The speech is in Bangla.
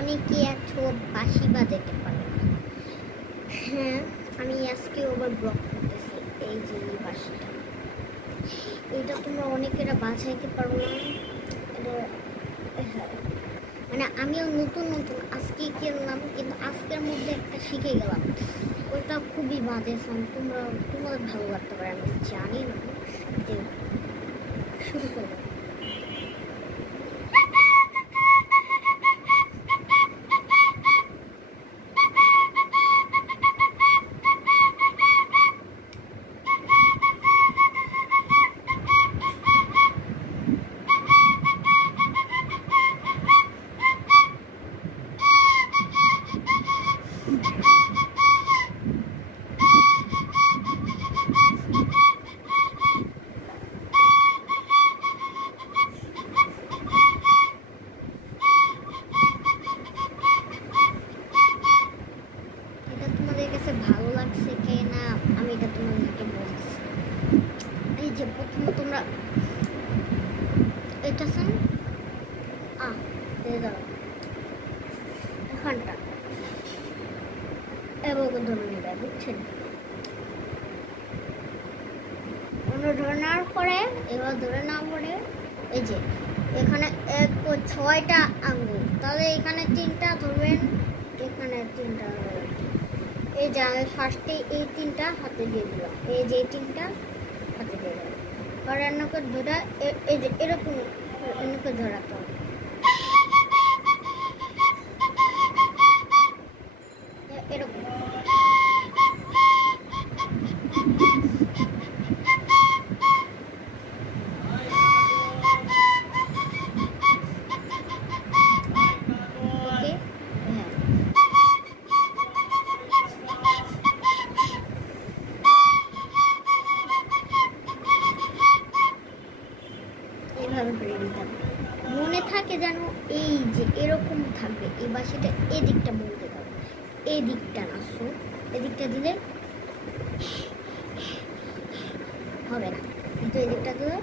অনেকে এত বাঁশি বাজাতে পারে না। হ্যাঁ, আমি আজকে ওভার ব্লগ করতেছি। এই যে এই বাঁশিটা, এটা তোমরা অনেকেরা বাজাইতে পারো না। এটা হ্যাঁ, মানে আমিও নতুন নতুন আজকেই কিনলাম, কিন্তু আজকের মধ্যে একটা শিখে গেলাম। ওইটা খুবই বাজে সাউন্ড, তোমাদের ভালো লাগতে পারে আমি জানি না। যে শুরু করবো। তোমাদের কাছে ভালো লাগছে কি না আমি এটা তোমাদেরকে বলছি। এই যে প্রথমে তোমরা এটা শুন এখানটা এভাবে ধরে নেবে, বুঝছেন? ধরে নেওয়ার পরে এবার ধরে নেওয়ার পরে এই যে এখানে 6টা আঙ্গুল, তাহলে এখানে 3টা ধরবেন, এখানে 3টা ধরবেন। এই যে আমি ফার্স্টে এই 3টা হাতে দিয়ে দিলাম, এই যে 3টা হাতে দিয়ে দিলাম। পরে অন্যকে ধরা, এই যে এরকম অন্যকে ধরাতে হবে। এরকম মনে থাকে যেন, এই যে এরকম থাকবে। এই বাঁশিটা এদিকটা বলতে হবে, এই দিকটা না, সো এদিকটা দিলে হবে না, কিন্তু এদিকটা দিলে